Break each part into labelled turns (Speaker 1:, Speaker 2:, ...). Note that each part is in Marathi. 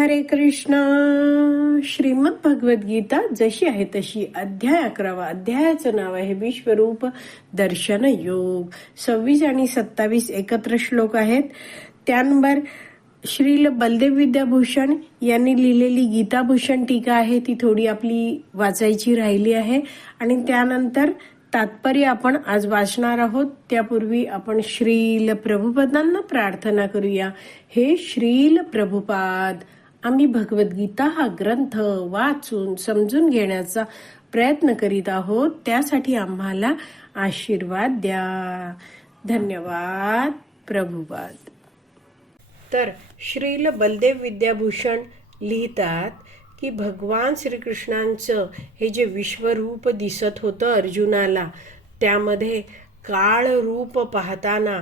Speaker 1: हरे कृष्ण. श्रीमद भगवद्गीता जशी आहे तशी अध्याय अकरावा. अध्यायाचं नाव आहे विश्वरूप दर्शन योग. सव्वीस आणि सत्तावीस एकत्र श्लोक आहेत. त्यानंबर श्रील बलदेव विद्याभूषण यांनी लिहिलेली गीताभूषण टीका आहे ती थोडी आपली वाचायची राहिली आहे. आणि त्यानंतर तात्पर्य आपण आज वाचणार आहोत. त्यापूर्वी आपण श्रील प्रभुपदांना प्रार्थना करूया. हे श्रील प्रभुपाद. आम्ही भगवद्गीता हा ग्रंथ वाचून समजून घेण्याचा प्रयत्न करीत आहोत. त्यासाठी आम्हाला आशीर्वाद द्या. धन्यवाद. प्रभुवाद तर श्रील बलदेव विद्याभूषण लिहितात की भगवान श्रीकृष्णांचं हे जे विश्वरूप दिसत होतं अर्जुनाला त्यामध्ये काळ रूप पाहताना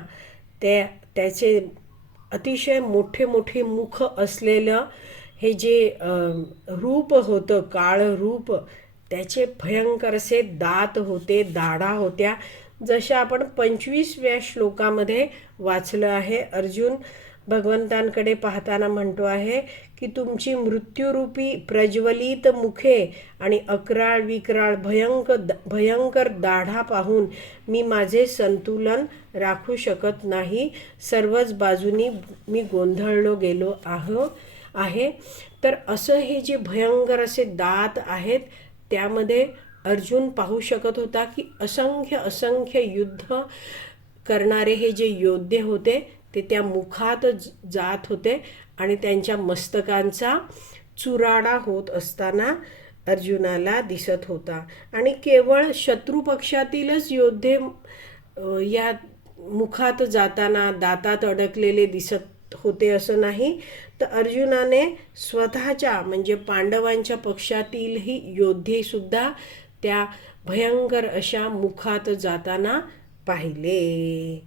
Speaker 1: त्या त्याचे अतिशय मोठे मोठे मुख असलेलं हे जे रूप होतं काळ रूप त्याचे भयंकर असे दात होते दाढा होत्या. जशा आपण पंचवीसव्या श्लोकामध्ये वाचलं आहे अर्जुन भगवंतांकडे पाहताना म्हणतो आहे की तुमची मृत्यूरूपी प्रज्वलित मुखे आणि अकराळ विकराळ भयंकर भयंकर दाढा पाहून मी माझे संतुलन राखू शकत नाही. सर्वच बाजूनी मी गोंधळलो गेलो आहो आहे. तर असं हे जे भयंकर असे दात आहेत त्यामध्ये अर्जुन पाहू शकत होता की असंख्य असंख्य युद्ध करणारे हे जे योद्धे होते ते त्या मुखात जात होते आणि त्यांच्या मस्तकांचा चुराडा होत असताना अर्जुनाला दिसत होता. आणि केवळ शत्रुपक्षातीलच योद्धे या मुखात जाताना दातात अडकलेले दिसत होते असं नाही तर अर्जुनाने स्वतःच्या म्हणजे पांडवांच्या पक्षातीलही योद्धेसुद्धा त्या भयंकर अशा मुखात जाताना पाहिले.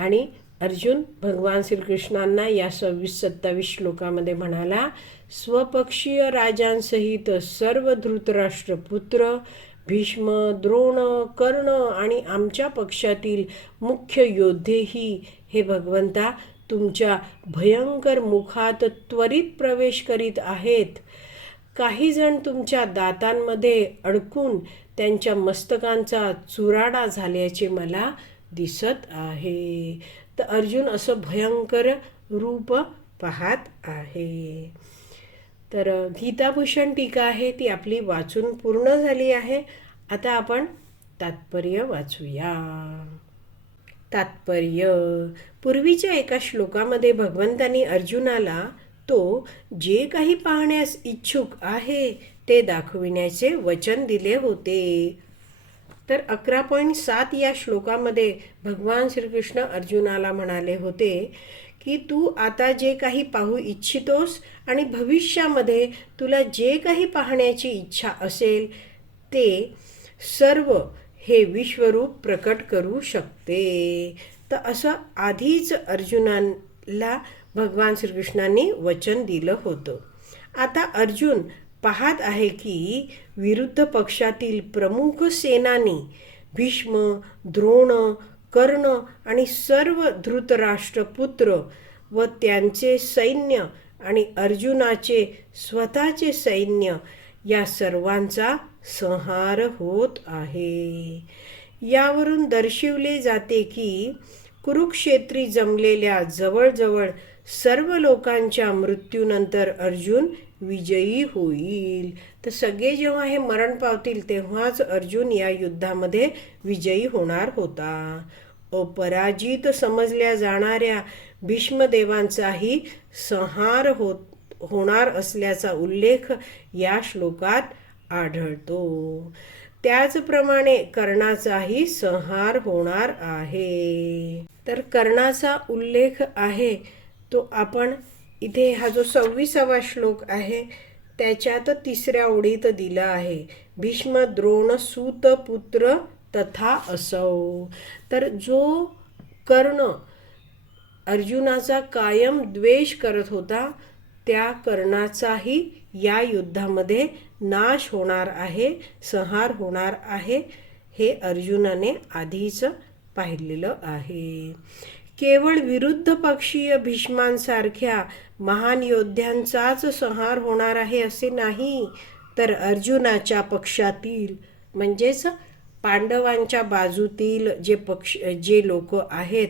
Speaker 1: आणि अर्जुन भगवान श्रीकृष्णांना या सव्वीस सत्तावीस श्लोकामध्ये म्हणाला स्वपक्षीय राजांसहित सर्व धृतराष्ट्र पुत्र भीष्म द्रोण कर्ण आणि आमच्या पक्षातील मुख्य योद्धेही हे भगवंता तुमच्या भयंकर मुखात त्वरित प्रवेश करीत आहेत. काही जण तुमच्या दातांमध्ये अडकून त्यांच्या मस्तकांचा चुराडा झाल्याचे मला दिसत आहे. तर अर्जुन असं भयंकर रूप पाहत आहे. तर गीताभूषण टीका आहे ती आपली वाचून पूर्ण झाली आहे. आता आपण तात्पर्य वाचूया. तात्पर्य. पूर्वीच्या एका श्लोकामध्ये भगवंतांनी अर्जुनाला तो जे काही पाहण्यास इच्छुक आहे ते दाखविण्याचे वचन दिले होते. तर अकरा पॉईंट सात या श्लोकामध्ये भगवान श्रीकृष्ण अर्जुनाला म्हणाले होते की तू आता जे काही पाहू इच्छितोस आणि भविष्यामध्ये तुला जे काही पाहण्याची इच्छा असेल ते सर्व हे विश्वरूप प्रकट करू शकते. तर असं आधीच अर्जुनाला भगवान श्रीकृष्णांनी वचन दिलं होतं. आता अर्जुन पाहत आहे की विरुद्ध पक्षातील प्रमुख सेनानी भीष्म द्रोण कर्ण आणि सर्व धृतराष्ट्रपुत्र व त्यांचे सैन्य आणि अर्जुनाचे स्वतःचे सैन्य या सर्वांचा संहार होत आहे. यावरून दर्शविले जाते की कुरुक्षेत्री जमलेल्या जवळजवळ सर्व लोकांच्या मृत्यूनंतर अर्जुन विजयी होईल. तर सगळे जेव्हा हे मरण पावतील तेव्हाच अर्जुन या युद्धामध्ये विजयी होणार होता. अपराजित समजल्या जाणाऱ्या भीष्मदेवांचाही संहार होत होणार असल्याचा उल्लेख या श्लोकात आढळतो. त्याचप्रमाणे कर्णाचाही संहार होणार आहे. तर कर्णाचा उल्लेख आहे तो आपण इथे हा जो सव्वीसावा श्लोक आहे त्याच्यात तिसऱ्या ओळीत दिला आहे. भीष्म द्रोण सूत पुत्र तथा असौ. तर जो कर्ण अर्जुनाचा कायम द्वेष करत होता त्या कर्णाचाही या युद्धामध्ये नाश होणार आहे संहार होणार आहे हे अर्जुनाने आधीच पाहिलेलं आहे. केवळ विरुद्ध पक्षीय भीष्मांसारख्या महान योद्ध्यांचाच संहार होणार आहे असे नाही तर अर्जुनाच्या पक्षातील म्हणजेच पांडवांच्या बाजूतील जे पक्ष जे लोक आहेत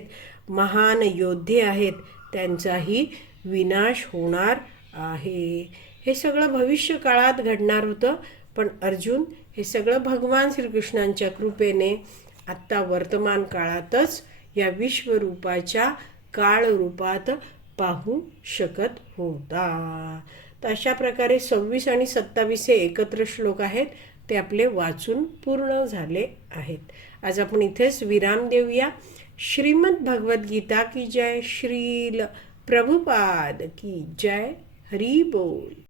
Speaker 1: महान योद्धे आहेत त्यांचाही विनाश होणार आहे. हे सगळं भविष्य काळात घडणार होतं पण अर्जुन हे सगळं भगवान श्रीकृष्णांच्या कृपेने आत्ता वर्तमान काळातच या विश्वरूपाच्या काळरूपात पाहू शकत होता. तर अशा प्रकारे सव्वीस आणि सत्तावीस हे एकत्र श्लोक आहेत. ते आपले वाचून पूर्ण झाले आहेत. आज आपण इथेच विराम देऊया. श्रीमद भगवद्गीता की जय श्रील प्रभुपाद की जय. हरी बोल.